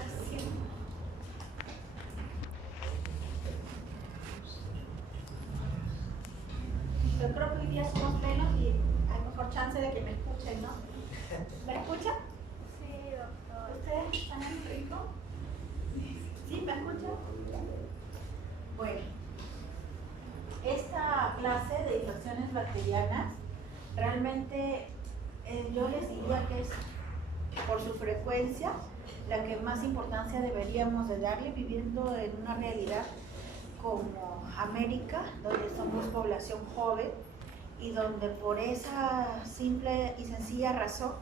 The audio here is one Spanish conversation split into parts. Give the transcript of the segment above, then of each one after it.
grabación. Yo creo que hoy día somos menos y hay mejor chance de que me escuchen, ¿no? ¿Me escuchan? Sí, doctor. ¿Ustedes están en ritmo? ¿Sí? ¿Me escuchan? Bueno, esta clase de infecciones bacterianas realmente yo les diría que es por su frecuencia la que más importancia deberíamos de darle, viviendo en una realidad como América, donde somos población joven y donde por esa simple y sencilla razón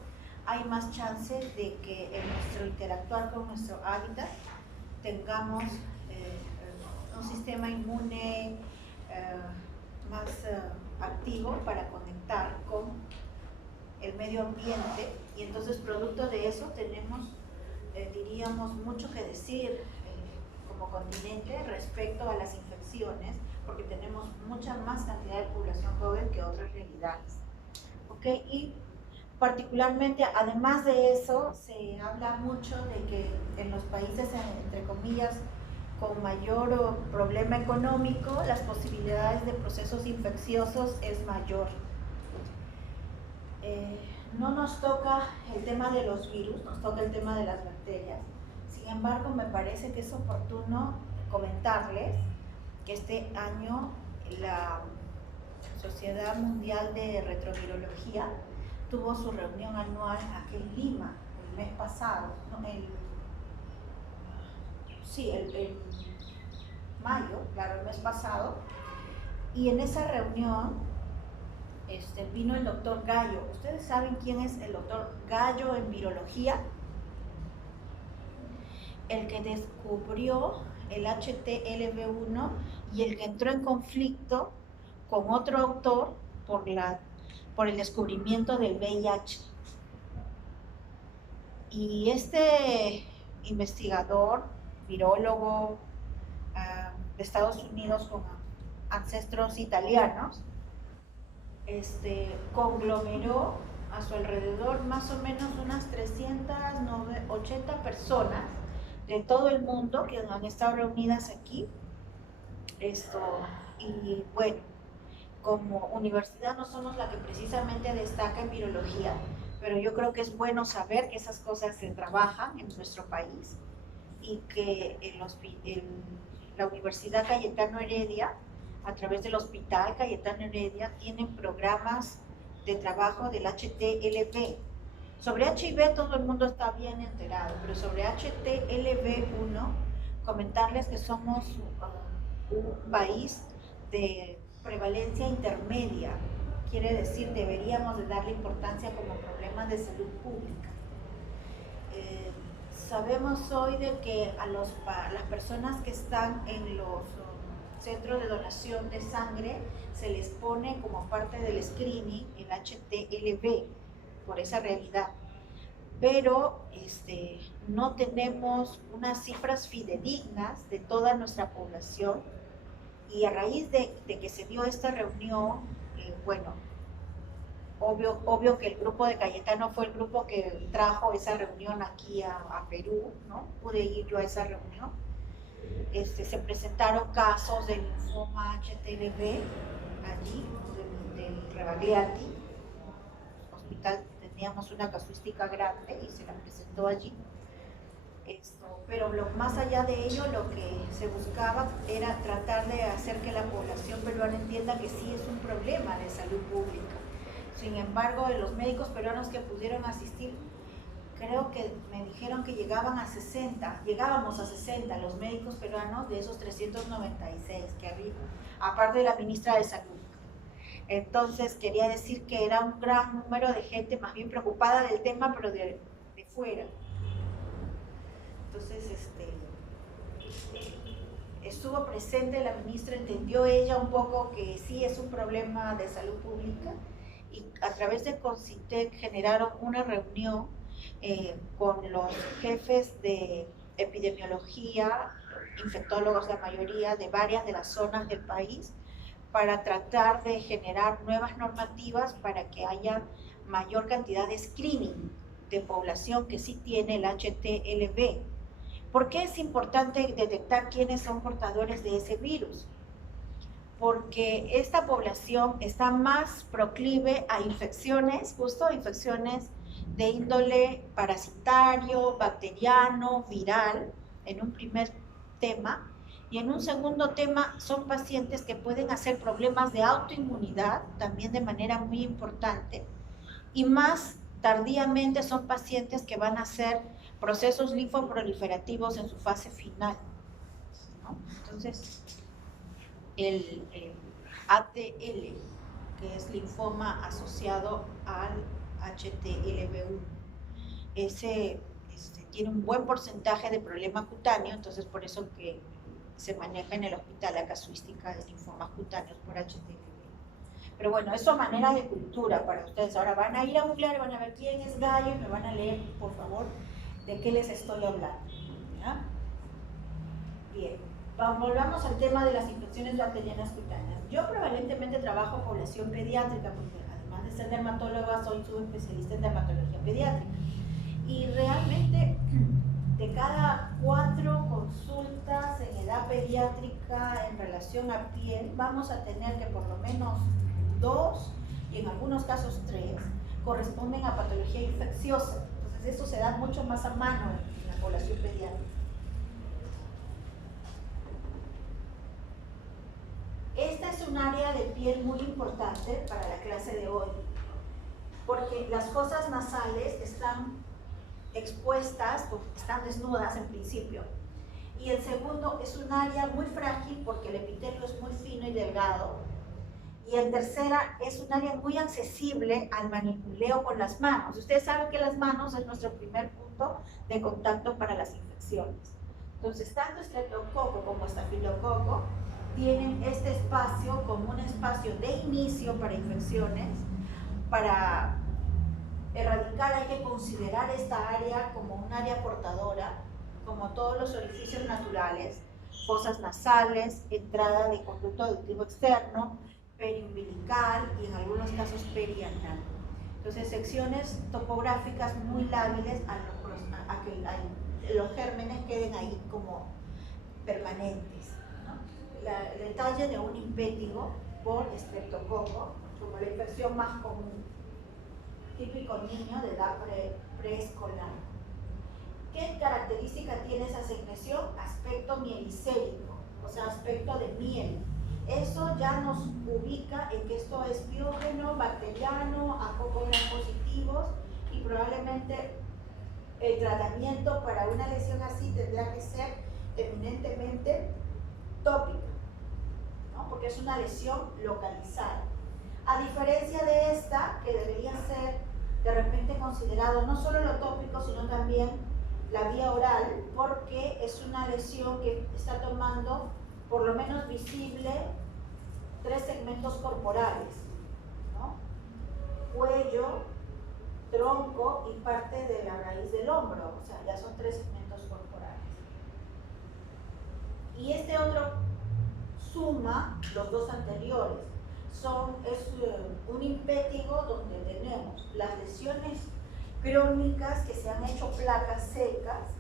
hay más chances de que en nuestro interactuar con nuestro hábitat tengamos un sistema inmune más activo para conectar con el medio ambiente, y entonces producto de eso tenemos, diríamos, mucho que decir como continente respecto a las infecciones, porque tenemos mucha más cantidad de población joven que otras realidades. ¿Okay? Y particularmente, además de eso, se habla mucho de que en los países, entre comillas, con mayor problema económico, las posibilidades de procesos infecciosos es mayor. No nos toca el tema de los virus, nos toca el tema de las bacterias. Sin embargo, me parece que es oportuno comentarles que este año la Sociedad Mundial de Retrovirología tuvo su reunión anual aquí en Lima el mes pasado, ¿no? el mayo, claro, el mes pasado, y en esa reunión vino el doctor Gallo. ¿Ustedes saben quién es el doctor Gallo en virología? El que descubrió el HTLV1 y el que entró en conflicto con otro autor por el descubrimiento del VIH. Y este investigador, virólogo de Estados Unidos con ancestros italianos, conglomeró a su alrededor más o menos unas 380 personas de todo el mundo que han estado reunidas aquí. Y bueno, como universidad no somos la que precisamente destaca en virología, pero yo creo que es bueno saber que esas cosas se trabajan en nuestro país y que la Universidad Cayetano Heredia, a través del Hospital Cayetano Heredia, tienen programas de trabajo del HTLV. Sobre HIV todo el mundo está bien enterado, pero sobre HTLV1, comentarles que somos un país de prevalencia intermedia, quiere decir deberíamos de darle importancia como problema de salud pública. Sabemos hoy de que a las personas que están en los centros de donación de sangre se les pone como parte del screening el HTLV por esa realidad, pero no tenemos unas cifras fidedignas de toda nuestra población, y a raíz de que se dio esta reunión, bueno, obvio que el grupo de Cayetano fue el grupo que trajo esa reunión aquí a Perú, ¿no? Pude ir yo a esa reunión. Se presentaron casos de linfoma HTLV allí, del Rebagliati hospital. Teníamos una casuística grande y se la presentó allí. Pero más allá de ello, lo que se buscaba era tratar de hacer que la población peruana entienda que sí es un problema de salud pública. Sin embargo, de los médicos peruanos que pudieron asistir, creo que me dijeron que llegábamos a 60 los médicos peruanos de esos 396 que había, aparte de la ministra de Salud. Entonces, quería decir que era un gran número de gente más bien preocupada del tema, pero de fuera. Entonces, estuvo presente la ministra, entendió ella un poco que sí es un problema de salud pública, y a través de CONCITEC generaron una reunión con los jefes de epidemiología, infectólogos la mayoría, de varias de las zonas del país, para tratar de generar nuevas normativas para que haya mayor cantidad de screening de población que sí tiene el HTLV. ¿Por qué es importante detectar quiénes son portadores de ese virus? Porque esta población está más proclive a infecciones, justo infecciones de índole parasitario, bacteriano, viral, en un primer tema. Y en un segundo tema son pacientes que pueden hacer problemas de autoinmunidad, también de manera muy importante. Y más tardíamente son pacientes que van a hacer procesos linfoproliferativos en su fase final, ¿no? Entonces, el ATL, que es linfoma asociado al HTLV1, ese tiene un buen porcentaje de problema cutáneo, entonces por eso que se maneja en el hospital la casuística de linfomas cutáneos por HTLV1. Pero bueno, eso a manera de cultura para ustedes. Ahora van a ir a googlear y van a ver quién es Gallo y me van a leer, por favor, de qué les estoy hablando. ¿Ya? Bien, volvamos al tema de las infecciones bacterianas cutáneas. Yo prevalentemente trabajo población pediátrica, porque además de ser dermatóloga, soy subespecialista en dermatología pediátrica. Y realmente, de cada 4 consultas en edad pediátrica en relación a piel, vamos a tener que por lo menos 2 y en algunos casos 3 corresponden a patología infecciosa. Entonces eso se da mucho más a mano en la población pediátrica. Esta es un área de piel muy importante para la clase de hoy, porque las fosas nasales están expuestas, están desnudas en principio. Y el segundo es un área muy frágil porque el epitelio es muy fino y delgado. Y en tercera es un área muy accesible al manipuleo con las manos. Ustedes saben que las manos es nuestro primer punto de contacto para las infecciones. Entonces, tanto estreptococo como estafilococo tienen este espacio como un espacio de inicio para infecciones. Para erradicar hay que considerar esta área como un área portadora, como todos los orificios naturales, fosas nasales, entrada de conducto auditivo externo, periumbilical y en algunos casos perianal. Entonces, secciones topográficas muy lábiles a que los gérmenes queden ahí como permanentes, ¿no? El detalle de un impétigo por estreptococo, como la infección más común, típico niño de edad preescolar. ¿Qué característica tiene esa secreción? Aspecto mielicérico, o sea, aspecto de miel. Eso ya nos ubica en que esto es biógeno, bacteriano, a coco gram positivos y probablemente el tratamiento para una lesión así tendrá que ser eminentemente tópica, ¿no? Porque es una lesión localizada. A diferencia de esta, que debería ser de repente considerado no solo lo tópico, sino también la vía oral, porque es una lesión que está tomando por lo menos visible 3 segmentos corporales, ¿no? Cuello, tronco y parte de la raíz del hombro, o sea, ya son 3 segmentos corporales. Y este otro suma los 2 anteriores. Es un impétigo donde tenemos las lesiones crónicas que se han hecho placas secas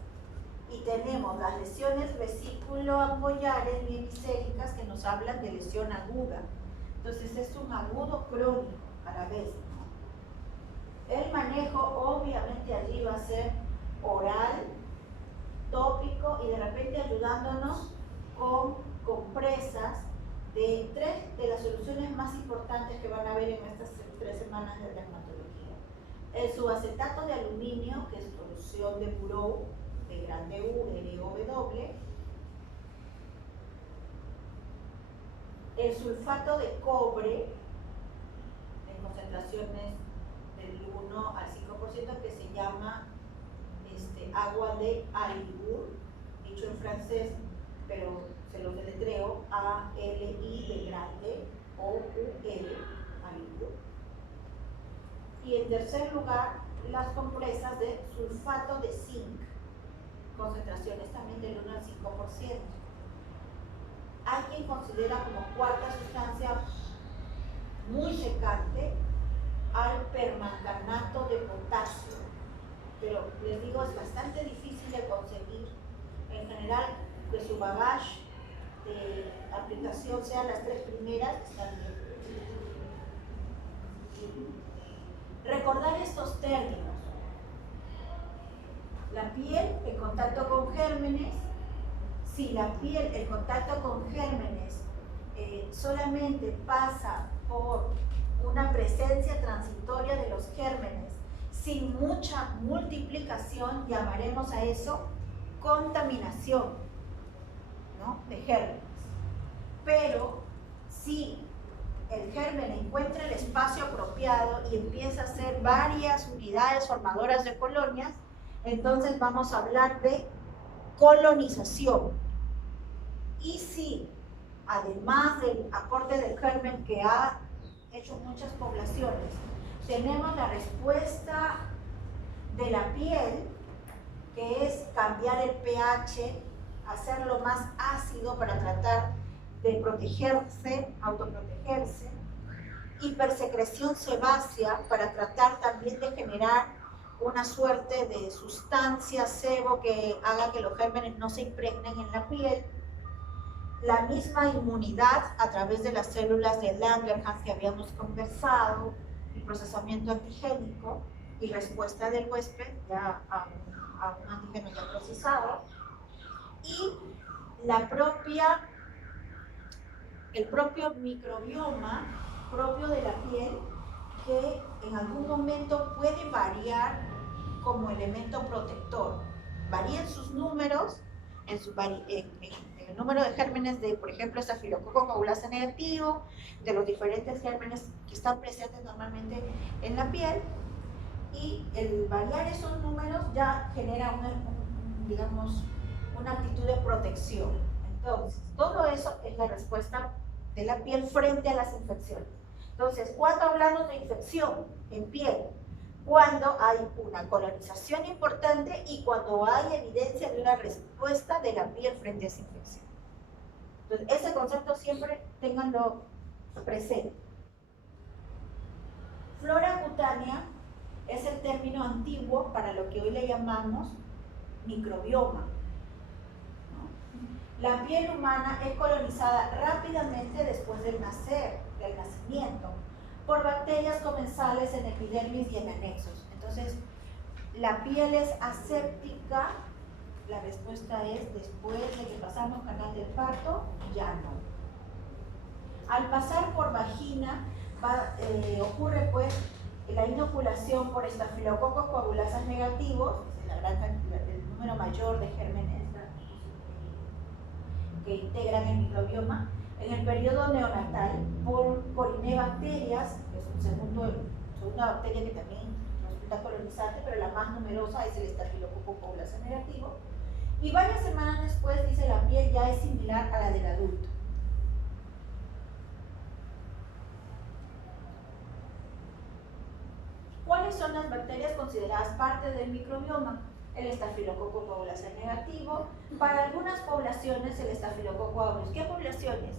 y tenemos las lesiones vesículo-ampollares mielicéricas que nos hablan de lesión aguda. Entonces es un agudo crónico a la vez, ¿no? El manejo obviamente allí va a ser oral, tópico y de repente ayudándonos con compresas de 3 de las soluciones más importantes que van a ver en estas 3 semanas de dermatología. El subacetato de aluminio, que es solución de Burou, de grande U, LOW. El sulfato de cobre, en concentraciones del 1 al 5%, que se llama agua de Alibur, dicho en francés, pero se lo deletreo A-L-I de grande, O-U-L, Alibur. Y en tercer lugar, las compresas de sulfato de zinc, concentraciones también del 1 al 5%. Hay quien considera como cuarta sustancia muy secante al permanganato de potasio, pero les digo, es bastante difícil de conseguir su bagaje de aplicación sean las 3 primeras, están bien. Recordar estos términos. La piel, el contacto con gérmenes. Si la piel, el contacto con gérmenes solamente pasa por una presencia transitoria de los gérmenes sin mucha multiplicación, llamaremos a eso contaminación, ¿no?, de gérmenes. Pero si el germen encuentra el espacio apropiado y empieza a hacer varias unidades formadoras de colonias, entonces vamos a hablar de colonización. Y si, además del aporte del germen que ha hecho muchas poblaciones, tenemos la respuesta de la piel, que es cambiar el pH, hacerlo más ácido para tratar de protegerse, autoprotegerse, hipersecreción sebácea para tratar también de generar una suerte de sustancia, sebo, que haga que los gérmenes no se impregnen en la piel. La misma inmunidad a través de las células de Langerhans que habíamos conversado, el procesamiento antigénico y respuesta del huésped ya a un antígeno ya procesado, y el propio microbioma propio de la piel, que en algún momento puede variar como elemento protector. Varían sus números en el número de gérmenes de, por ejemplo, estafilococo coagulasa negativo, de los diferentes gérmenes que están presentes normalmente en la piel, y el variar esos números ya genera digamos, una actitud de protección. Entonces, todo eso es la respuesta de la piel frente a las infecciones. Entonces, ¿cuándo hablamos de infección en piel? Cuando hay una colonización importante y cuando hay evidencia de una respuesta de la piel frente a esa infección. Entonces, ese concepto siempre ténganlo presente. Flora cutánea es el término antiguo para lo que hoy le llamamos microbioma. La piel humana es colonizada rápidamente después del nacimiento, por bacterias comensales en epidermis y en anexos. Entonces, la piel es aséptica, la respuesta es después de que pasamos canal del parto, ya no. Al pasar por vagina, ocurre pues la inoculación por estafilococos coagulasas negativos, el número mayor de gérmenes que integran el microbioma, en el periodo neonatal por corinebacterias, que es segunda bacteria que también resulta colonizante, pero la más numerosa es el estafilococo coagulasa negativo, y varias semanas después, dice, la piel ya es similar a la del adulto. ¿Cuáles son las bacterias consideradas parte del microbioma? El estafilococo coagulasa negativo, para algunas poblaciones el estafilococo aureus. ¿Qué poblaciones?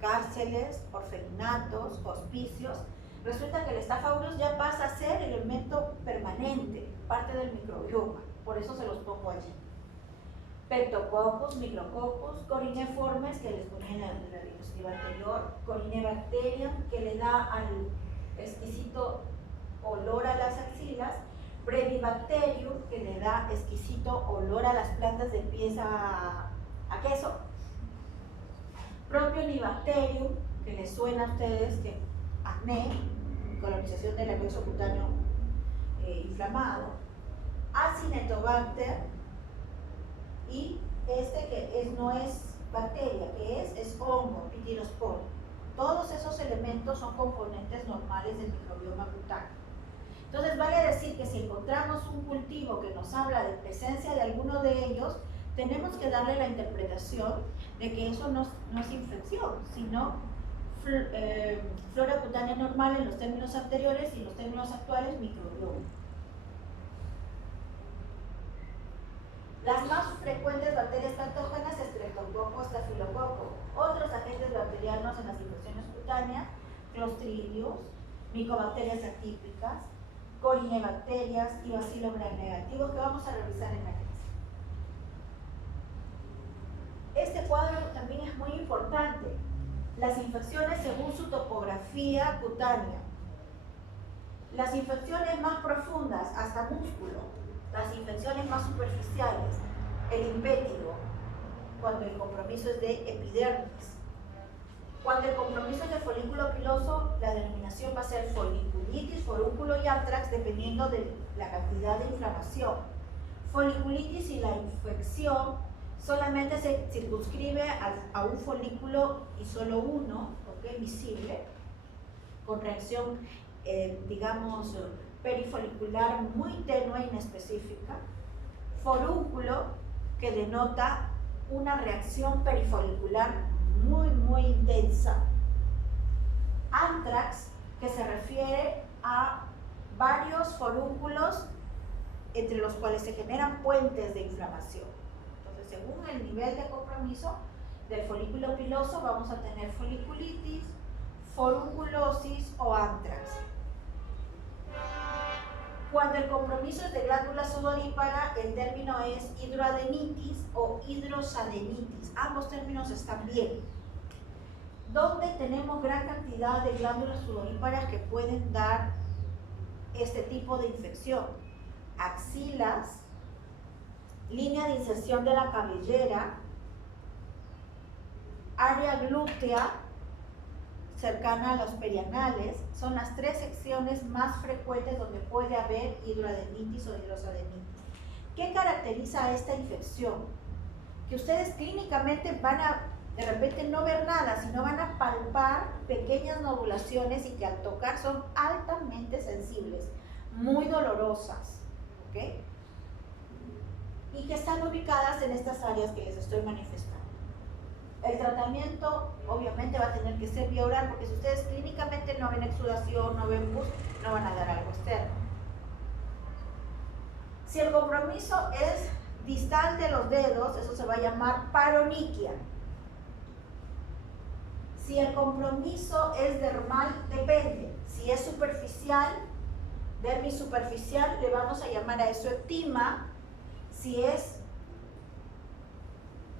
Cárceles, orfelinatos, hospicios. Resulta que el Staph aureus ya pasa a ser elemento permanente, parte del microbioma, por eso se los pongo allí. Peptococcus, micrococcus, corineformes, que les ponía en la diapositiva anterior, corinebacterium, que le da al exquisito olor a las axilas, Brevibacterium, que le da exquisito olor a las plantas de pies a queso, Propionibacterium, que les suena a ustedes, que acné, colonización del anexo cutáneo inflamado, Acinetobacter, y que no es bacteria, que es hongo, Pityrospora. Todos esos elementos son componentes normales del microbioma cutáneo. Entonces, vale decir que si encontramos un cultivo que nos habla de presencia de alguno de ellos, tenemos que darle la interpretación de que eso no es infección, sino flora cutánea normal en los términos anteriores, y en los términos actuales, microbioma. Las más frecuentes bacterias patógenas, Streptococcus, Staphylococcus. Otros agentes bacterianos en las infecciones cutáneas, Clostridium, micobacterias atípicas, corinebacterias y bacilos gram negativos, que vamos a revisar en la clase. Este importante, las infecciones según su topografía cutánea. Las infecciones más profundas, hasta músculo. Las infecciones más superficiales, el impétigo, cuando el compromiso es de epidermis. Cuando el compromiso es de folículo piloso, la denominación va a ser foliculitis, forúnculo y antrax, dependiendo de la cantidad de inflamación. Foliculitis y la infección solamente se circunscribe a un folículo y solo uno, ¿okay? Visible, con reacción, digamos, perifolicular muy tenue e inespecífica. Forúnculo, que denota una reacción perifolicular muy intensa. Antrax, que se refiere a varios forúnculos entre los cuales se generan puentes de inflamación. Entonces, según el nivel de compromiso del folículo piloso, vamos a tener foliculitis, forunculosis o antrax. Cuando el compromiso es de glándula sudorípara, el término es hidroadenitis o hidrosadenitis. Ambos términos están bien. Donde tenemos gran cantidad de glándulas sudoríparas que pueden dar este tipo de infección. Axilas, línea de inserción de la cabellera, área glútea, cercana a los perianales, son las tres secciones más frecuentes donde puede haber hidroadenitis o hidrosadenitis. ¿Qué caracteriza a esta infección? Que ustedes clínicamente van a, de repente, no ver nada, sino van a palpar pequeñas nodulaciones y que al tocar son altamente sensibles, muy dolorosas, ¿ok? Y que están ubicadas en estas áreas que les estoy manifestando. El tratamiento obviamente va a tener que ser vía oral, porque si ustedes clínicamente no ven exudación, no ven pus, no van a dar algo externo. Si el compromiso es distal de los dedos, eso se va a llamar paroniquia. Si el compromiso es dermal, depende. Si es superficial, dermis superficial, le vamos a llamar a eso ectima. Si es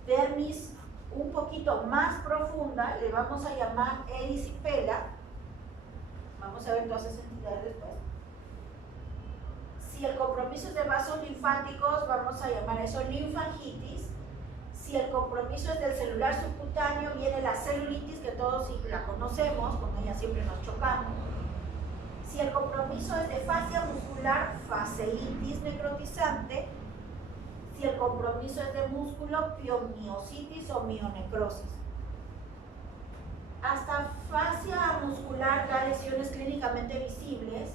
dermis un poquito más profunda, le vamos a llamar erisipela. Vamos a ver todas esas entidades después. Si el compromiso es de vasos linfáticos, vamos a llamar a eso linfangitis. Si el compromiso es del celular subcutáneo, viene la celulitis, que todos la conocemos, con ella siempre nos chocamos. Si el compromiso es de fascia muscular, fasciitis necrotizante. Si el compromiso es de músculo, piomiositis o mionecrosis. Hasta fascia muscular da lesiones clínicamente visibles.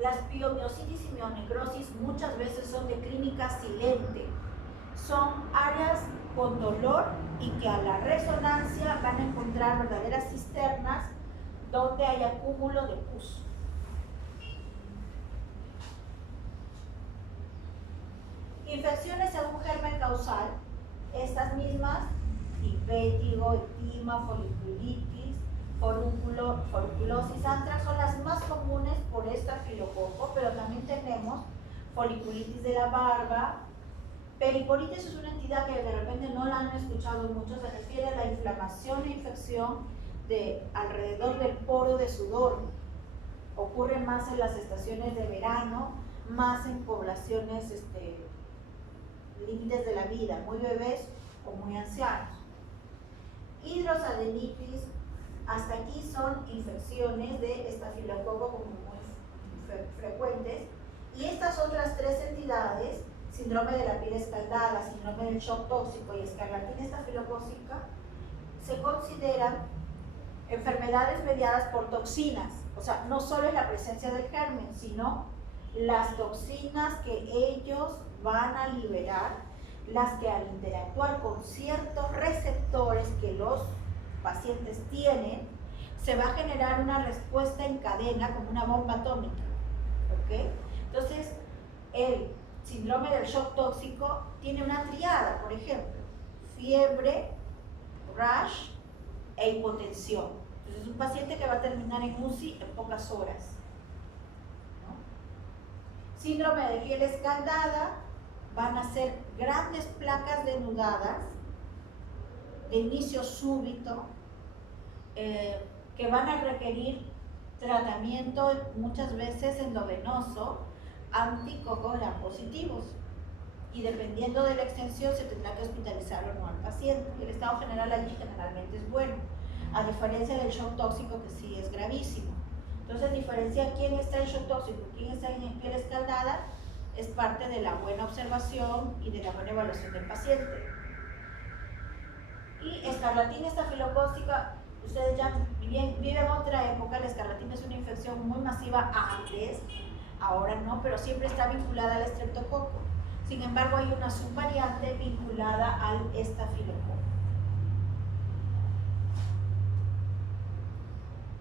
Las piomiositis y mionecrosis muchas veces son de clínica silente. Son áreas con dolor y que a la resonancia van a encontrar verdaderas cisternas donde hay acúmulo de pus. Infecciones según germen causal, estas mismas, impétigo, ectima, foliculitis, forunculosis, antrax, son las más comunes por estafilococo, pero también tenemos foliculitis de la barba. Periporitis es una entidad que de repente no la han escuchado mucho, se refiere a la inflamación e infección de alrededor del poro de sudor. Ocurre más en las estaciones de verano, más en poblaciones límites de la vida, muy bebés o muy ancianos. Hidrosadenitis, hasta aquí son infecciones de estafilococo como muy frecuentes. Y estas otras tres entidades, síndrome de la piel escaldada, síndrome del shock tóxico y escarlatina estafilocócica, se consideran enfermedades mediadas por toxinas. O sea, no solo es la presencia del germen, sino las toxinas que ellos van a liberar, las que al interactuar con ciertos receptores que los pacientes tienen, se va a generar una respuesta en cadena como una bomba atómica. ¿Okay? Entonces, el síndrome del shock tóxico tiene una triada, por ejemplo, fiebre, rash e hipotensión. Entonces, es un paciente que va a terminar en UCI en pocas horas. Síndrome de piel escaldada, van a ser grandes placas denudadas de inicio súbito, que van a requerir tratamiento muchas veces endovenoso, anticoagulantes positivos, y dependiendo de la extensión se tendrá que hospitalizar o no al paciente. El estado general allí generalmente es bueno, a diferencia del shock tóxico, que sí es gravísimo. Entonces, diferenciar quién está en shock tóxico, quién está en piel escaldada, es parte de la buena observación y de la buena evaluación del paciente. Y escarlatina estafilocócica, ustedes ya viven otra época. La escarlatina es una infección muy masiva antes, ahora no, pero siempre está vinculada al estreptococo. Sin embargo, hay una subvariante vinculada al estafilococo.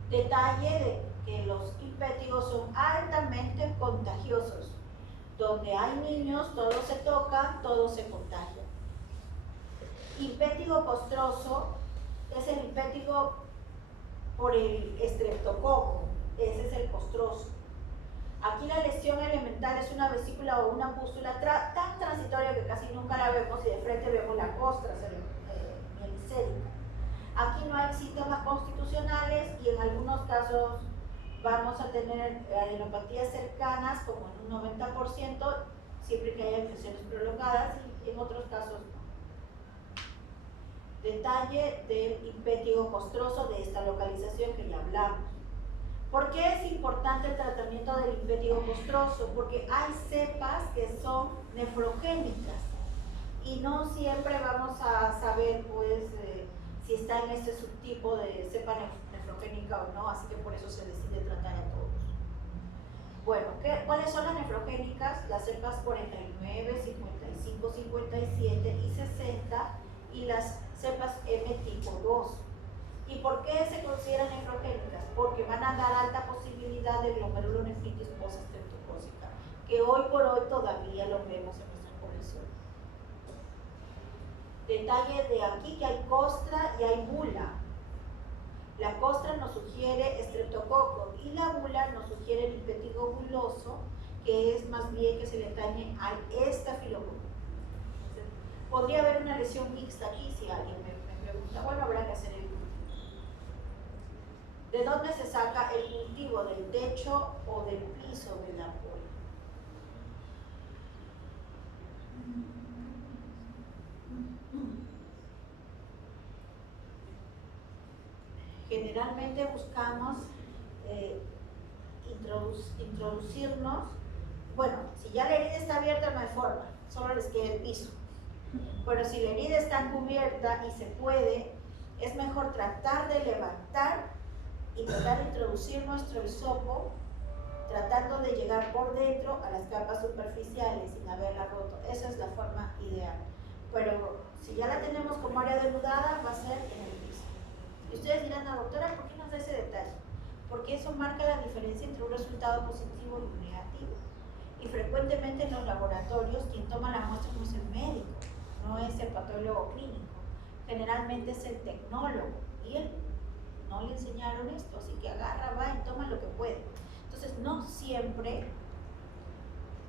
Detalle de que los impétigos son altamente contagiosos. Donde hay niños, todos se tocan, todos se contagian. Impétigo costroso es el impétigo por el estreptococo, ese es el costroso. Aquí la lesión elemental es una vesícula o una pústula tan transitoria que casi nunca la vemos, y de frente vemos la costra mielicérica. Aquí no hay síntomas constitucionales y en algunos casos vamos a tener adenopatías cercanas, como en un 90%, siempre que haya infecciones prolongadas, y en otros casos no. Detalle del impétigo costroso, de esta localización que ya hablamos. ¿Por qué es importante el tratamiento del impétigo costroso? Porque hay cepas que son nefrogénicas y no siempre vamos a saber, pues, si está en este subtipo de cepa nefrogénica o no, así que por eso se decide tratar a todos. Bueno, ¿cuáles son las nefrogénicas? Las cepas 49, 55, 57 y 60, y las cepas M tipo 2. ¿Y por qué se consideran nefrogénicas? Porque van a dar alta posibilidad de glomerulonefritis postestreptocócica, que hoy por hoy todavía lo vemos en nuestra población. Detalle de aquí que hay costra y hay bula. La costra nos sugiere estreptococo y la bula nos sugiere el impétigo buloso, que es más bien que se le atañe al estafilococo. Podría haber una lesión mixta aquí, si alguien me pregunta, bueno, habrá que hacer el cultivo. ¿De dónde se saca el cultivo? ¿Del techo o del piso de la ampolla? Generalmente buscamos introducirnos. Bueno, si ya la herida está abierta no hay forma, solo les queda el piso. Pero si la herida está cubierta y se puede, es mejor tratar de levantar y tratar de introducir nuestro hisopo, tratando de llegar por dentro a las capas superficiales sin haberla roto. Esa es la forma ideal. Pero si ya la tenemos como área denudada, va a ser en el piso. Y ustedes dirán, doctora, ¿por qué nos da ese detalle? Porque eso marca la diferencia entre un resultado positivo y un negativo. Y frecuentemente en los laboratorios quien toma la muestra no es el médico, no es el patólogo clínico, generalmente es el tecnólogo, y él no le enseñaron esto, así que agarra, va y toma lo que puede. Entonces no siempre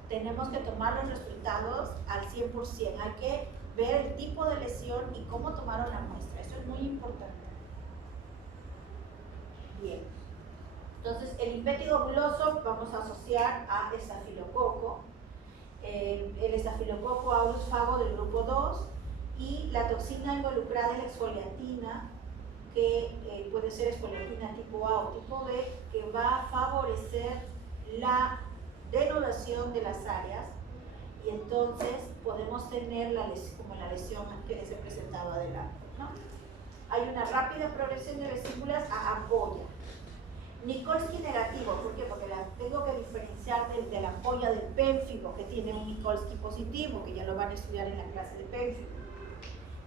tenemos que tomar los resultados al 100%, hay que ver el tipo de lesión y cómo tomaron la muestra, eso es muy importante. Bien, entonces el impétigo buloso vamos a asociar a estafilococo, el estafilococo aureus fago del grupo 2, y la toxina involucrada en la exfoliatina, que puede ser exfoliatina tipo A o tipo B, que va a favorecer la denudación de las áreas, y entonces podemos tener como la lesión que les he presentado adelante, ¿no? Hay una rápida progresión de vesículas a ampolla. Nikolsky negativo, ¿por qué? Porque la tengo que diferenciar de la ampolla del pénfigo, que tiene un Nikolsky positivo, que ya lo van a estudiar en la clase de pénfigo.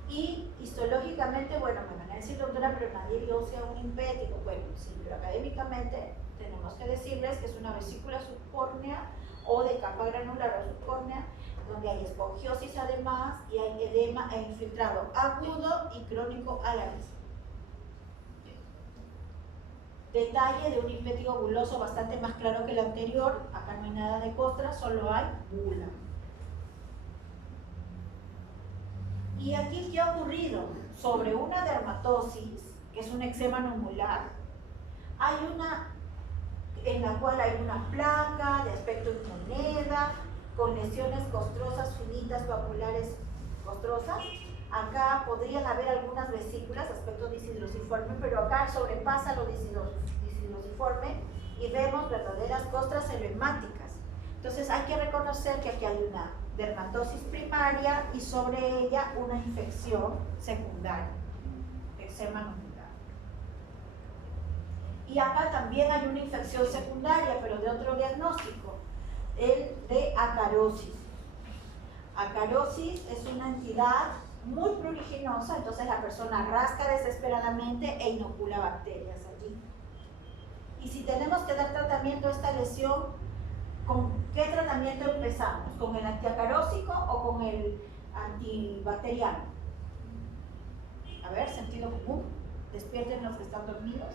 Y histológicamente, bueno, me van a decir, doctora, pero nadie dio un impético. Bueno, sí, pero académicamente tenemos que decirles que es una vesícula subcórnea o de capa granular o subcórnea, donde hay esponjosis además y hay edema e infiltrado agudo y crónico a la vez. Detalle de un impétigo buloso bastante más claro que el anterior. Acá no hay nada de costra, solo hay bula. Y aquí, ¿qué ha ocurrido? Sobre una dermatosis, que es un eczema nummular, hay una en la cual hay una placa de aspecto de moneda, con lesiones costrosas, finitas, papulares costrosas. Acá podrían haber algunas vesículas, aspecto disidrosiforme, pero acá sobrepasa lo disidrosiforme y vemos verdaderas costras emblemáticas. Entonces hay que reconocer que aquí hay una dermatosis primaria y sobre ella una infección secundaria, eczema nummular. Y acá también hay una infección secundaria, pero de otro diagnóstico, el de acarosis. Acarosis es una entidad muy pruriginosa, entonces la persona rasca desesperadamente e inocula bacterias allí. Y si tenemos que dar tratamiento a esta lesión, ¿con qué tratamiento empezamos? ¿Con el antiacarósico o con el antibacteriano? A ver, sentido común. Despierten los que están dormidos.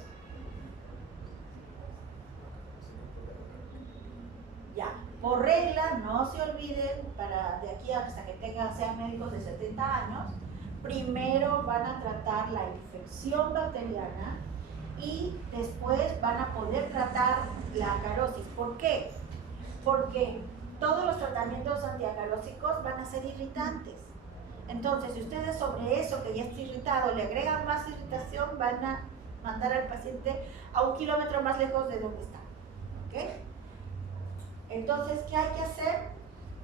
Ya, por regla, no se olviden, de aquí hasta que sean médicos de 70 años, primero van a tratar la infección bacteriana y después van a poder tratar la acarosis. ¿Por qué? Porque todos los tratamientos antiacarósicos van a ser irritantes. Entonces, si ustedes sobre eso que ya está irritado le agregan más irritación, van a mandar al paciente a 1 kilómetro más lejos de donde está. ¿Ok? Entonces, ¿qué hay que hacer?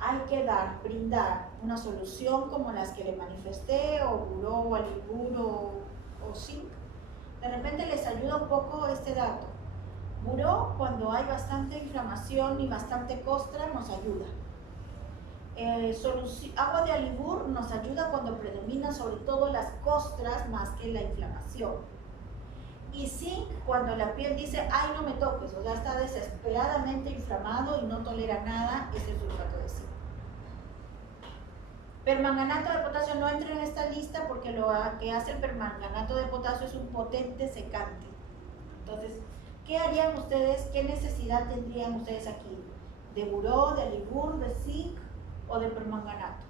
Hay que brindar una solución como las que le manifesté, o buró, o alibur, o zinc. De repente les ayuda un poco este dato. Buró, cuando hay bastante inflamación y bastante costra, nos ayuda. Agua de alibur nos ayuda cuando predominan sobre todo las costras más que la inflamación. Y zinc, cuando la piel dice, ay, no me toques, o sea, está desesperadamente inflamado y no tolera nada, es el sulfato de zinc. Permanganato de potasio no entra en esta lista porque lo que hace el permanganato de potasio es un potente secante. Entonces, ¿qué harían ustedes? ¿Qué necesidad tendrían ustedes aquí? ¿De buró, de alibur, de zinc o de permanganato?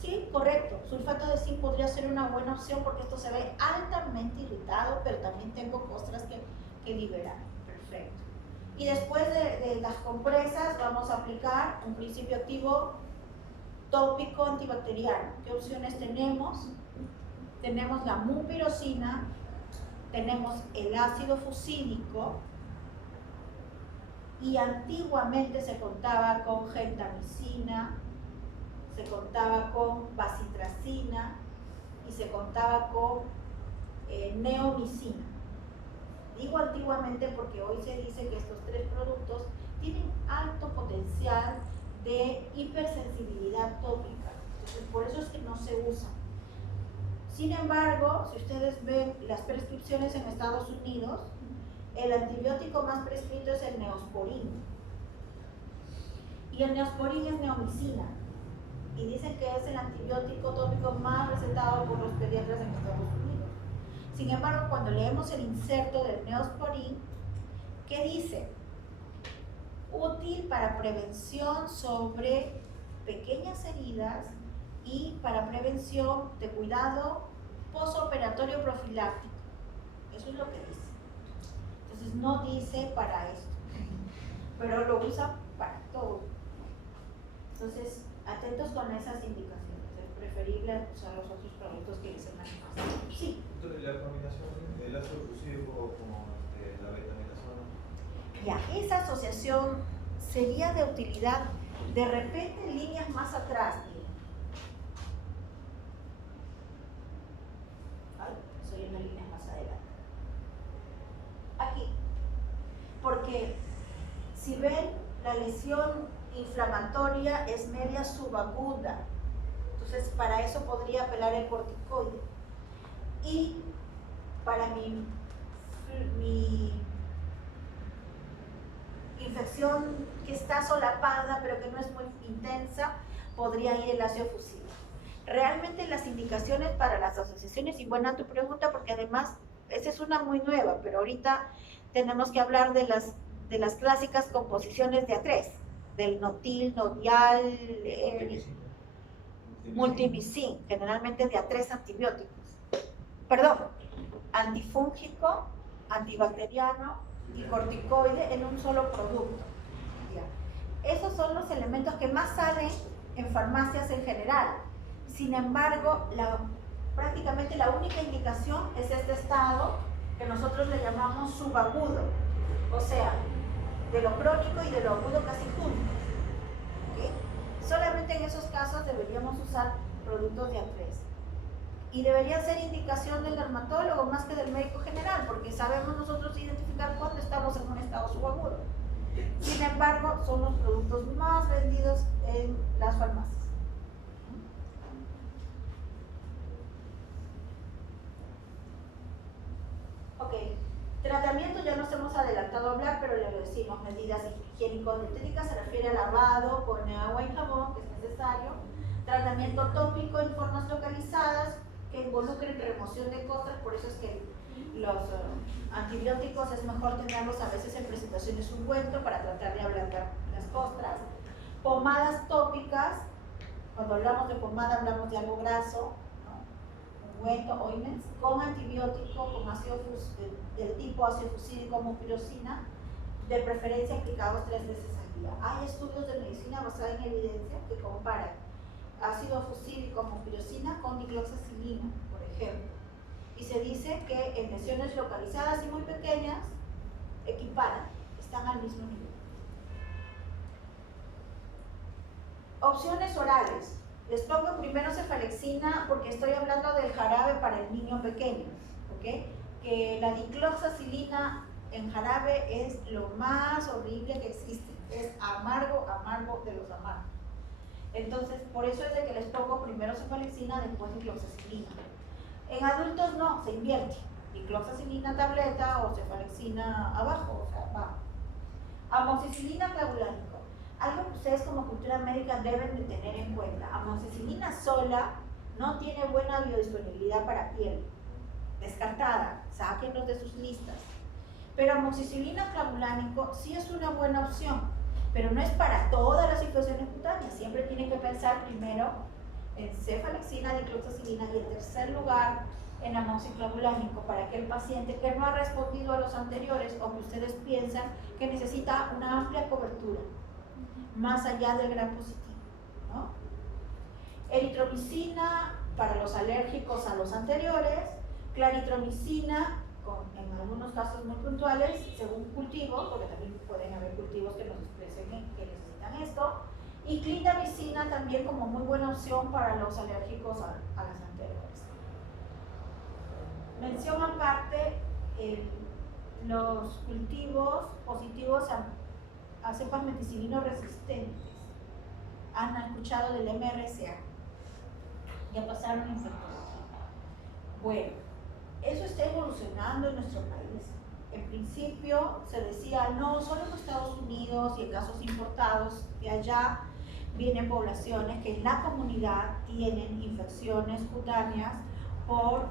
Sí, correcto. Sulfato de zinc podría ser una buena opción porque esto se ve altamente irritado, pero también tengo costras que liberar. Perfecto. Y después de las compresas vamos a aplicar un principio activo tópico antibacteriano. ¿Qué opciones tenemos? Tenemos la mupirocina, tenemos el ácido fucídico y antiguamente se contaba con gentamicina, se contaba con bacitracina y se contaba con neomicina. Digo antiguamente porque hoy se dice que estos 3 productos tienen alto potencial de hipersensibilidad tópica. Entonces, por eso es que no se usan. Sin embargo, si ustedes ven las prescripciones en Estados Unidos, el antibiótico más prescrito es el Neosporin. Y el Neosporin es neomicina. Y dicen que es el antibiótico tópico más recetado por los pediatras en Estados Unidos. Sin embargo, cuando leemos el inserto del Neosporin, ¿qué dice? Útil para prevención sobre pequeñas heridas y para prevención de cuidado postoperatorio profiláctico. Eso es lo que dice. Entonces no dice para esto, pero lo usa para todo. Entonces, atentos con esas indicaciones. Es preferible usar los otros productos que les sean más fáciles. Sí. Entonces, la combinación del ácido fucídico como la betametasona. Ya, esa asociación sería de utilidad de repente en líneas más atrás. Soy en las líneas más adelante. Aquí. Porque si ven, la lesión inflamatoria es media subaguda. Entonces, para eso podría apelar el corticoide. Y para mi infección que está solapada, pero que no es muy intensa, podría ir el ácido fucídico. Realmente las indicaciones para las asociaciones, y buena tu pregunta, porque además, esa es una muy nueva, pero ahorita tenemos que hablar de las clásicas composiciones de A3, del notil, nodial, multimicin, generalmente de a 3 antibióticos. Perdón, antifúngico, antibacteriano y corticoide en un solo producto. ¿Ya? Esos son los elementos que más salen en farmacias en general. Sin embargo, prácticamente la única indicación es este estado que nosotros le llamamos subagudo, o sea, de lo crónico y de lo agudo casi juntos. ¿Okay? Solamente en esos casos deberíamos usar productos de A3. Y debería ser indicación del dermatólogo más que del médico general, porque sabemos nosotros identificar cuándo estamos en un estado subagudo. Sin embargo, son los productos más vendidos en las farmacias. Ok, tratamiento ya nos hemos adelantado a hablar, pero le decimos medidas higiénico-dietéticas, se refiere a lavado con agua y jabón, que es necesario. Tratamiento tópico en formas localizadas, que involucren remoción de costras, por eso es que los antibióticos es mejor tenerlos a veces en presentaciones ungüento para tratar de ablandar las costras. Pomadas tópicas, cuando hablamos de pomada hablamos de algo graso, ¿no? Ungüento, ointments, con antibiótico, con ácido del tipo ácido fucídico, mupirocina, de preferencia aplicados 3 veces al día. Hay estudios de medicina basada en evidencia que comparan ácido fucídico, mupirocina con dicloxacilina, por ejemplo. Y se dice que en lesiones localizadas y muy pequeñas equiparan, están al mismo nivel. Opciones orales. Les pongo primero cefalexina porque estoy hablando del jarabe para el niño pequeño, ¿okay? Que la dicloxacilina en jarabe es lo más horrible que existe. Es amargo, amargo de los amargos. Entonces, por eso es de que les pongo primero cefalexina, después dicloxacilina. En adultos no, se invierte. Dicloxacilina tableta o cefalexina abajo, o sea, abajo. Amoxicilina clavulánico. Algo que ustedes como cultura médica deben de tener en cuenta. Amoxicilina sola no tiene buena biodisponibilidad para piel. Descartada, sáquenlos de sus listas. Pero amoxicilina clavulánico sí es una buena opción, pero no es para todas las infecciones cutáneas. Siempre tienen que pensar primero en cefalexina, dicloxacilina y en tercer lugar en amoxiclavulánico para aquel paciente que no ha respondido a los anteriores o que ustedes piensan que necesita una amplia cobertura, más allá del gran positivo, ¿no? Eritromicina para los alérgicos a los anteriores, claritromicina en algunos casos muy puntuales, según cultivo, porque también pueden haber cultivos que nos expresen que necesitan esto, y clindamicina también como muy buena opción para los alérgicos a las anteriores. Mención aparte, los cultivos positivos a cepas meticilino resistentes. ¿Han escuchado del MRSA? Ya pasaron infectología. Bueno, eso está evolucionando en nuestro país. En principio se decía, no, solo en Estados Unidos y en casos importados, de allá vienen poblaciones que en la comunidad tienen infecciones cutáneas por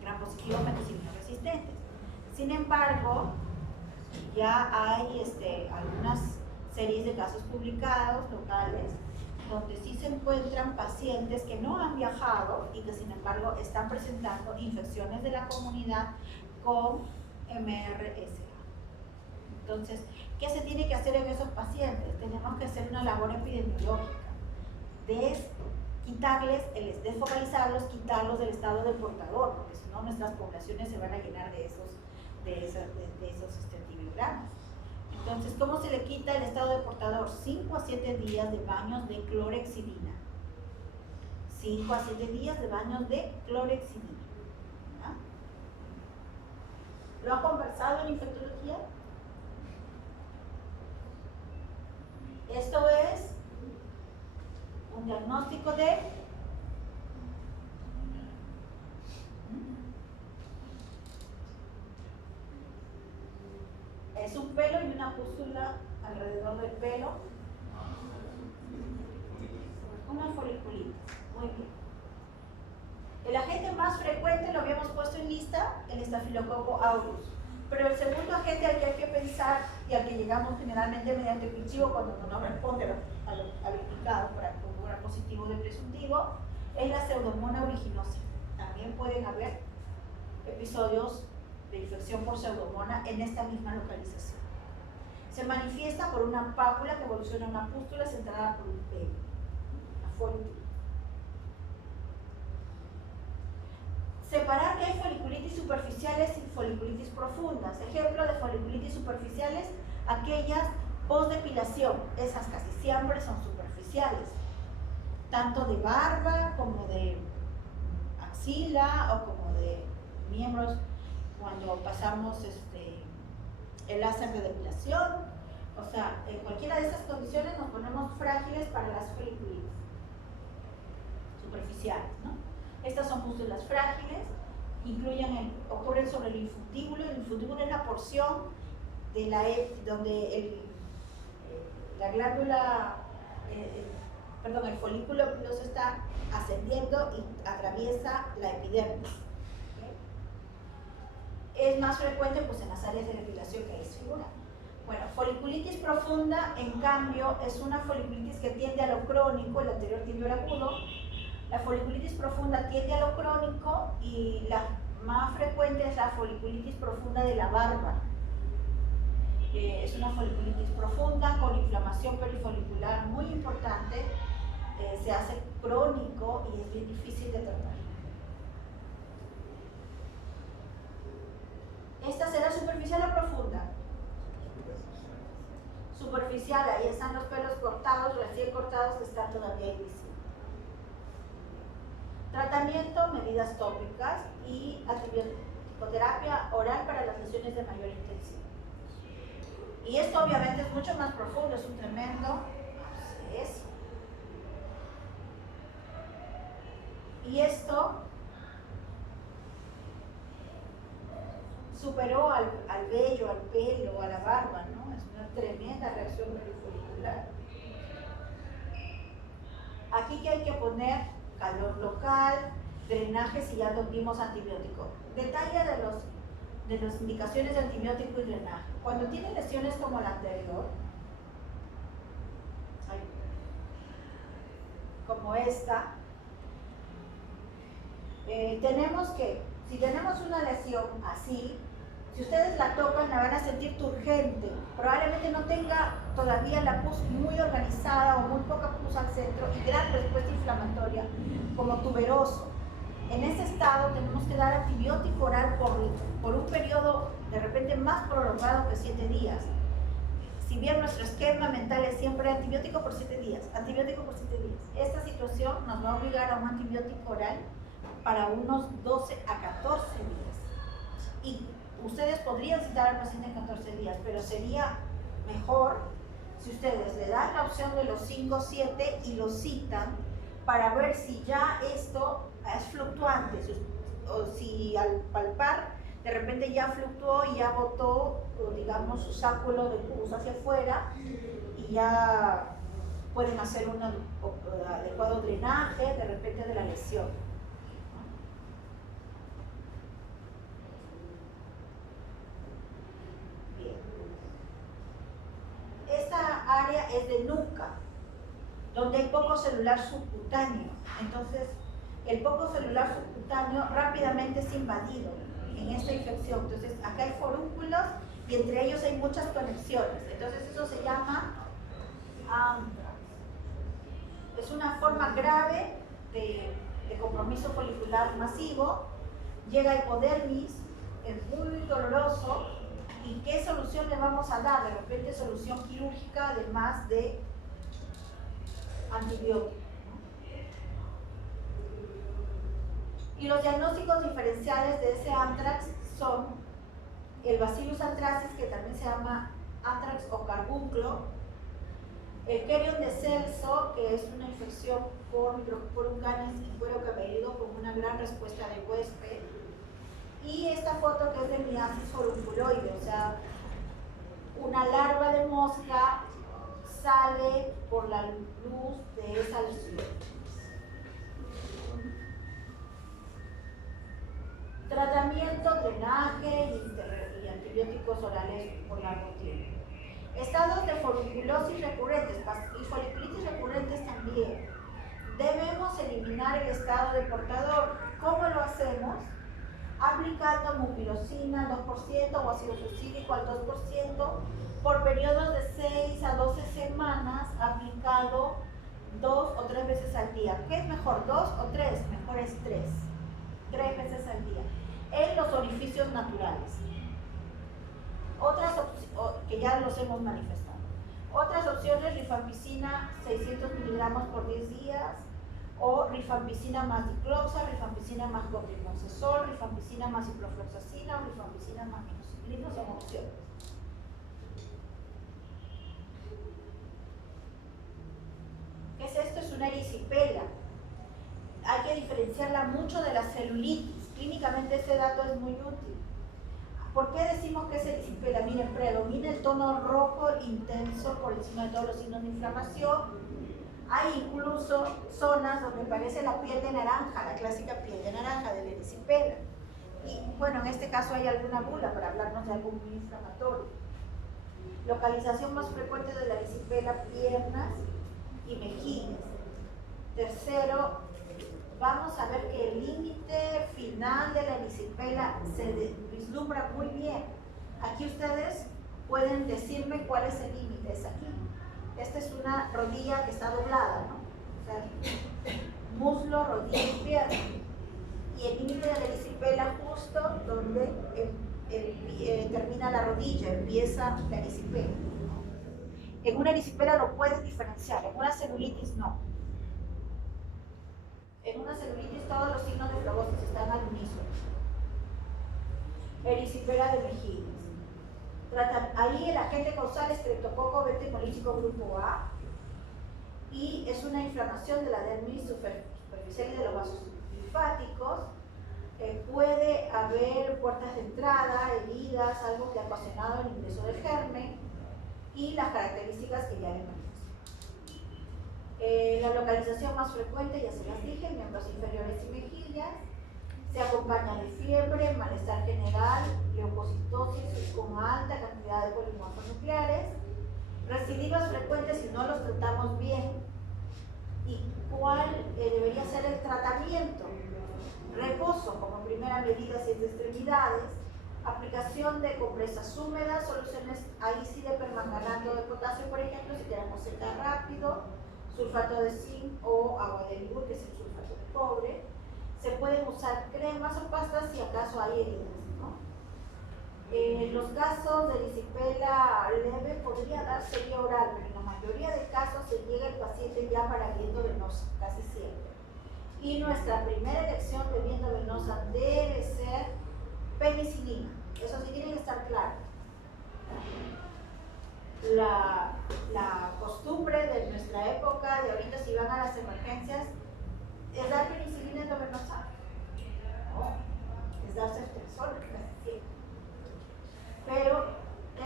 gram positivos meticilino resistentes. Sin embargo, ya hay algunas series de casos publicados locales donde sí se encuentran pacientes que no han viajado y que sin embargo están presentando infecciones de la comunidad con MRSA. Entonces, ¿qué se tiene que hacer en esos pacientes? Tenemos que hacer una labor epidemiológica, desfocalizarlos, quitarlos del estado de portador, porque si no nuestras poblaciones se van a llenar de esos antivirales. Entonces, ¿cómo se le quita el estado de portador? 5 a 7 días de baños de clorexidina. 5 a 7 días de baños de clorexidina. ¿Ah? ¿Lo han conversado en infectología? Esto es un diagnóstico de es un pelo y una pústula alrededor del pelo. Una foliculitis. Muy bien. El agente más frecuente lo habíamos puesto en lista, el Staphylococcus aureus. Pero el segundo agente al que hay que pensar y al que llegamos generalmente mediante cultivo cuando no responde a lo indicado para un gran positivo de presión cultivo es la Pseudomonas aeruginosa. También pueden haber episodios de infección por Pseudomonas en esta misma localización. Se manifiesta por una pápula que evoluciona a una pústula centrada por un pelo, una foliculitis. Separar que hay foliculitis superficiales y foliculitis profundas. Ejemplo de foliculitis superficiales, aquellas post-depilación, esas casi siempre son superficiales, tanto de barba como de axila o como de miembros cuando pasamos el láser de depilación. O sea, en cualquiera de esas condiciones nos ponemos frágiles para las foliculitis superficiales, ¿no? Estas son pústulas frágiles, ocurren sobre el infundíbulo. El infundíbulo es la porción de donde la glándula, el folículo piloso está ascendiendo y atraviesa la epidermis. Es más frecuente pues, en las áreas de depilación que hay figura. Bueno, foliculitis profunda, en cambio, es una foliculitis que tiende a lo crónico, el anterior tiende al agudo. La foliculitis profunda tiende a lo crónico y la más frecuente es la foliculitis profunda de la barba. Es una foliculitis profunda con inflamación perifolicular muy importante, se hace crónico y es bien difícil de tratar. ¿Esta será superficial o profunda? Superficial, ahí están los pelos cortados, recién cortados, que están todavía invisibles. Tratamiento, medidas tópicas y antibiótico-terapia oral para las lesiones de mayor intensidad. Y esto obviamente es mucho más profundo, es un tremendo absceso. Y esto superó al vello, al pelo, a la barba, ¿no? Es una tremenda reacción perifolicular. Aquí que hay que poner calor local, drenaje si ya vimos antibiótico. Detalle de las indicaciones de antibiótico y drenaje. Cuando tiene lesiones como la anterior, como esta, tenemos que, si tenemos una lesión así, si ustedes la tocan la van a sentir turgente, probablemente no tenga todavía la pus muy organizada o muy poca pus al centro y gran respuesta inflamatoria como tuberoso. En ese estado tenemos que dar antibiótico oral por un periodo de repente más prolongado que 7 días. Si bien nuestro esquema mental es siempre antibiótico por 7 días, antibiótico por 7 días, esta situación nos va a obligar a un antibiótico oral para unos 12 a 14 días. Y ustedes podrían citar al paciente en 14 días, pero sería mejor si ustedes le dan la opción de los 5 o 7 y lo citan para ver si ya esto es fluctuante, o si al palpar de repente ya fluctuó y ya botó, digamos, su sáculo de pus hacia afuera y ya pueden hacer un adecuado drenaje de repente de la lesión. Bien. Esta área es de nuca, donde hay poco celular subcutáneo. Entonces, el poco celular subcutáneo rápidamente es invadido en esta infección. Entonces, acá hay forúnculos y entre ellos hay muchas conexiones. Entonces, eso se llama antrax. Es una forma grave de compromiso folicular masivo. Llega a hipodermis, es muy doloroso. ¿Y qué solución le vamos a dar? De repente, solución quirúrgica, además de antibiótico. Y los diagnósticos diferenciales de ese anthrax son el Bacillus anthracis, que también se llama anthrax o carbunclo, el Kerion de Celso, que es una infección por Microsporum canis y cuero cabelludo con una gran respuesta de huésped, y esta foto que es de miasis forunculoide, o sea, una larva de mosca sale por la luz de esa lesión. Tratamiento, drenaje y antibióticos orales por largo tiempo. Estados de foliculosis recurrentes y foliculitis recurrentes también. Debemos eliminar determinar el estado del portador. ¿Cómo lo hacemos? Aplicando mupirocina al 2% o ácido succínico al 2% por periodos de 6 a 12 semanas, aplicado 2 o 3 veces al día. ¿Qué es mejor, 2 o 3? Mejor es 3. 3 veces al día. En los orificios naturales. Otras que ya los hemos manifestado. Otras opciones, rifampicina 600 miligramos por 10 días, o rifampicina más dicloxa, rifampicina más cotrimoxazol, rifampicina más ciprofloxacina o rifampicina más minoxidil, son opciones. ¿Qué es esto? Es una erisipela. Hay que diferenciarla mucho de la celulitis. Clínicamente ese dato es muy útil. ¿Por qué decimos que es erisipela? Miren, predomina el tono rojo intenso por encima de todos los signos de inflamación. Hay incluso zonas donde parece la piel de naranja, la clásica piel de naranja de la erisipela. Y bueno, en este caso hay alguna bula para hablarnos de algo muy inflamatorio. Localización más frecuente de la erisipela, piernas y mejillas. Tercero, vamos a ver que el límite final de la erisipela se vislumbra muy bien. Aquí ustedes pueden decirme cuál es el límite, es aquí. Esta es una rodilla que está doblada, ¿no? O sea, muslo, rodilla y pierna. Y el límite de la erisipela justo donde termina la rodilla, empieza la erisipela. En una erisipela lo puedes diferenciar, en una celulitis no. En una celulitis todos los signos de flabosis están al unísono. Erisipela de mejillas. Ahí el agente causal es Streptococcus beta-hemolítico grupo A y es una inflamación de la dermis superficial y de los vasos linfáticos. Puede haber puertas de entrada, heridas, algo que ha ocasionado el ingreso del germen y las características que ya les manifesté. La localización más frecuente, ya se las dije, miembros inferiores y mejillas. Se acompaña de fiebre, malestar general, leucocitosis con alta cantidad de polimorfos nucleares, recidivas frecuentes si no los tratamos bien. ¿Y cuál debería ser el tratamiento? Reposo como primera medida si es de extremidades, aplicación de compresas húmedas, soluciones ahí sí de permanganato de potasio, por ejemplo, si queremos secar rápido, sulfato de zinc o agua de limón, que es el sulfato de cobre. Se pueden usar cremas o pastas si acaso hay heridas, ¿no? Los casos de erisipela leve podría darse vía oral, pero en la mayoría de casos se llega el paciente ya para viento venosa, casi siempre. Y nuestra primera elección de viento venosa debe ser penicilina. Eso sí tiene que estar claro. La costumbre de nuestra época, de ahorita si van a las emergencias, es dar penicilina endovenosa. No, es dar ceftriaxona, casi siempre. Pero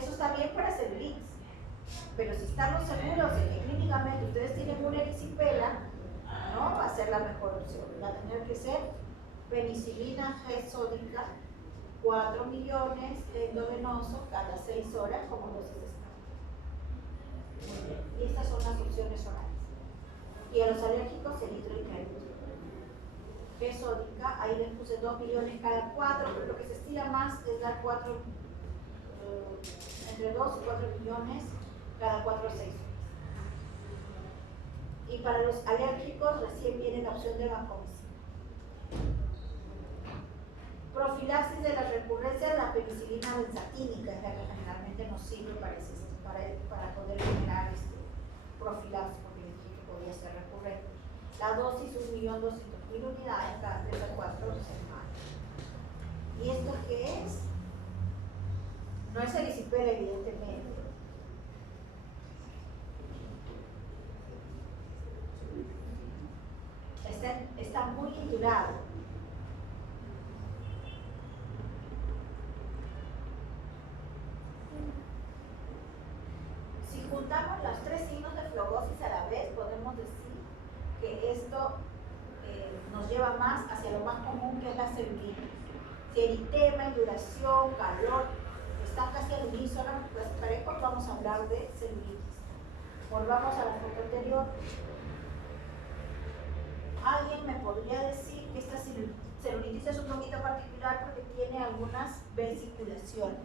eso está bien para celulitis. Pero si estamos seguros de que clínicamente ustedes tienen una erisipela, no va a ser la mejor opción. Va a tener que ser penicilina G sódica, 4 millones endovenoso cada 6 horas como dosis estándar. Y estas son las opciones orales. Y a los alérgicos el hidroiclérico. G sódica, ahí les puse 2 millones cada 4, pero lo que se estila más es dar entre 2 y 4 millones cada 4 a 6 horas. Y para los alérgicos recién viene la opción de vancomicina. Profilaxis de las recurrencias, la penicilina benzatínica es la que generalmente nos sirve para poder generar profilaxis, porque les dije que podía ser recurrente. La dosis 1.200.000 unidades cada 3 a 4 semanas. ¿Y esto qué es? No es erisipela, evidentemente. Está muy indurado. Si juntamos los 3 signos de flebosis a la vez, podemos decir que esto nos lleva más hacia lo más común, que es la celulitis. Si eritema, induración, calor están casi al unísono, pues parejos, vamos a hablar de celulitis. Volvamos a la foto anterior. alguien me podría decir que esta celulitis es un poquito particular porque tiene algunas vesiculaciones.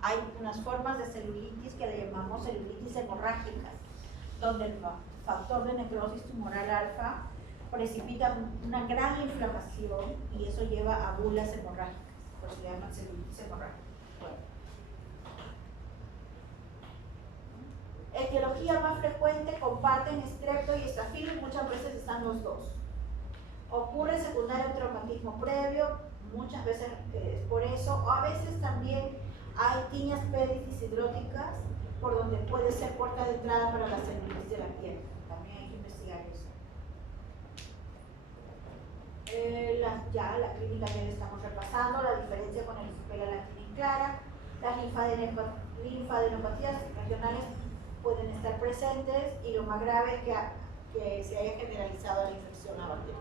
Hay unas formas de celulitis que le llamamos celulitis hemorrágicas, donde el factor de necrosis tumoral alfa precipita una gran inflamación y eso lleva a bulas hemorrágicas, por eso se llama celulitis hemorrágica. Bueno. Etiología más frecuente, comparten estrepto y estafilo, muchas veces están los dos. Ocurre secundario a un traumatismo previo, muchas veces por eso, o a veces también hay tiñas peritis hidróticas, por donde puede ser puerta de entrada para la celulitis de la piel. También hay que investigar eso. La clínica ya la estamos repasando, la diferencia con el pelalantina clara, las linfadenopatías regionales pueden estar presentes y lo más grave es que se haya generalizado la infección a bacterias.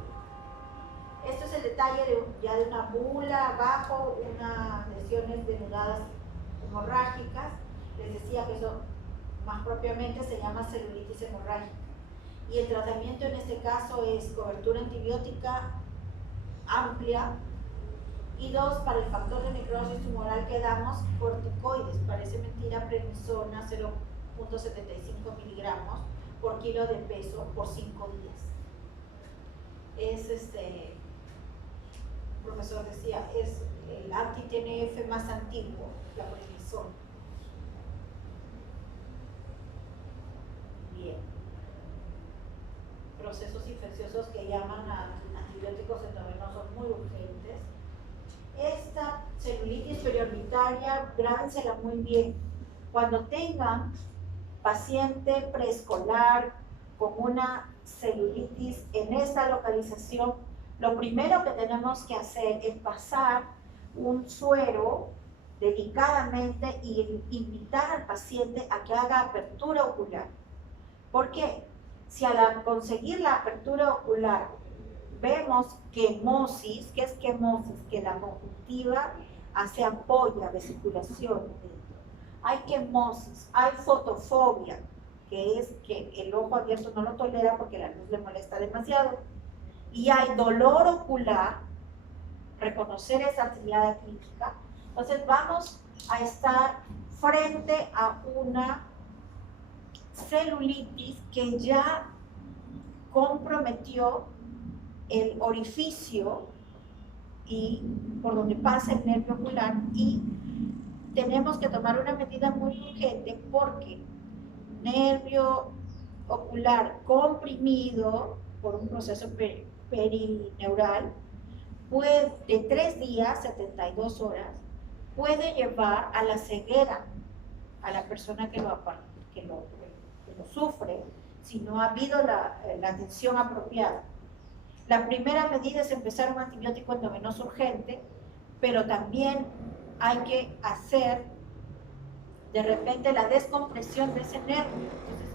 Esto es el detalle de una bula bajo unas lesiones denudadas hemorrágicas. Les decía que eso más propiamente se llama celulitis hemorrágica. Y el tratamiento en este caso es cobertura antibiótica amplia y 2, para el factor de necrosis tumoral que damos corticoides, parece mentira, prednisona 0.75 miligramos por kilo de peso por 5 días. Es el profesor decía, es el anti-TNF más antiguo, la prednisona. Bien. Procesos infecciosos que llaman a antibióticos endovenosos muy urgentes. Esta celulitis periorbitaria, grábensela muy bien. Cuando tengan paciente preescolar con una celulitis en esta localización, lo primero que tenemos que hacer es pasar un suero delicadamente y invitar al paciente a que haga apertura ocular. ¿Por qué? Si al conseguir la apertura ocular vemos quemosis, ¿qué es quemosis? Que la conjuntiva hace ampolla, vesiculación dentro. Hay quemosis, hay fotofobia, que es que el ojo abierto no lo tolera porque la luz le molesta demasiado. Y hay dolor ocular, reconocer esa triada clínica. Entonces vamos a estar frente a una celulitis que ya comprometió el orificio y por donde pasa el nervio ocular, y tenemos que tomar una medida muy urgente porque nervio ocular comprimido por un proceso perineural puede, de 3 días, 72 horas, puede llevar a la ceguera a la persona que lo sufre si no ha habido la atención apropiada. La primera medida es empezar un antibiótico endovenoso urgente, pero también hay que hacer de repente la descompresión de ese nervio. Entonces,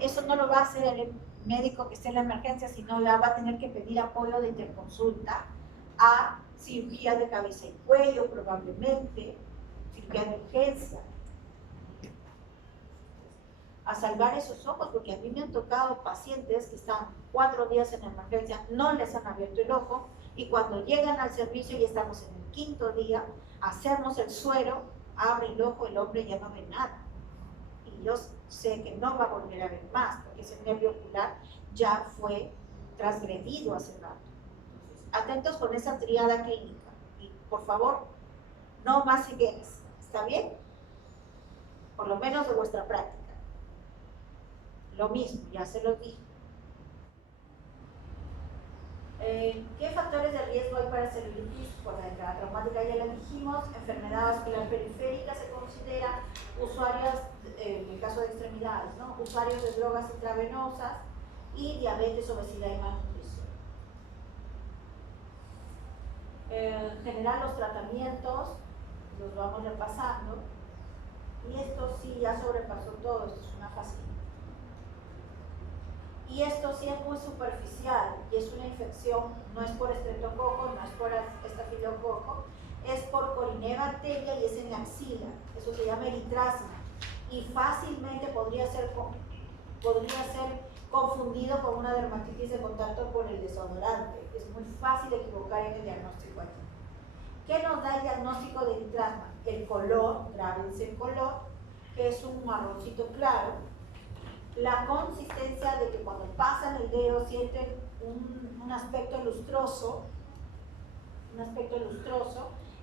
eso no lo va a hacer el médico que esté en la emergencia, sino ya va a tener que pedir apoyo de interconsulta a cirugía de cabeza y cuello, probablemente, cirugía de urgencia, a salvar esos ojos, porque a mí me han tocado pacientes que están 4 días en emergencia, no les han abierto el ojo, y cuando llegan al servicio y estamos en el 5.º día, hacemos el suero, abre el ojo, el hombre ya no ve nada. Y yo sé que no va a volver a ver más, porque ese nervio ocular ya fue transgredido hace rato. Entonces, atentos con esa triada clínica. Y por favor, no más cegueras. ¿Está bien? Por lo menos de vuestra práctica. Lo mismo, ya se los dije. ¿Qué factores de riesgo hay para celulitis? Por la entrada traumática ya la dijimos, enfermedad vascular periférica se considera, usuarios, en el caso de extremidades, ¿no? Usuarios de drogas intravenosas y diabetes, obesidad y malnutrición. En general los tratamientos los vamos repasando y esto sí ya sobrepasó todo, esto es una facilidad. Y esto sí es muy superficial y es una infección, no es por estreptococo, no es por estafilococo, es por Corinea bacteria y es en la axila, eso se llama eritrasma y fácilmente podría ser confundido con una dermatitis de contacto por el desodorante. Es muy fácil equivocar en el diagnóstico aquí. ¿Qué nos da el diagnóstico del litrasma? El color, grábense el color, que es un marroncito claro. La consistencia de que cuando pasan el dedo sienten un aspecto lustroso,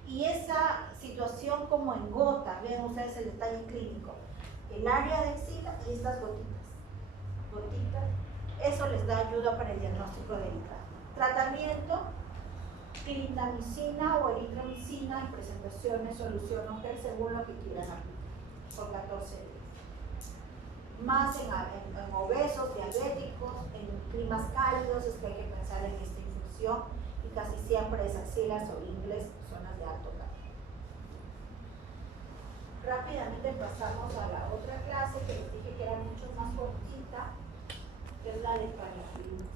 y esa situación como en gota, vean ustedes el detalle clínico, el área de axila y estas gotitas, eso les da ayuda para el diagnóstico del litrasma. Tratamiento, clindamicina o eritromicina en presentaciones, solución o gel, según lo que quieran aplicar, por 14 días. Más en obesos, diabéticos, en climas cálidos es que hay que pensar en esta infusión, y casi siempre es axilas o ingles, zonas de alto calor. Rápidamente pasamos a la otra clase que les dije que era mucho más cortita, que es la de parafilias.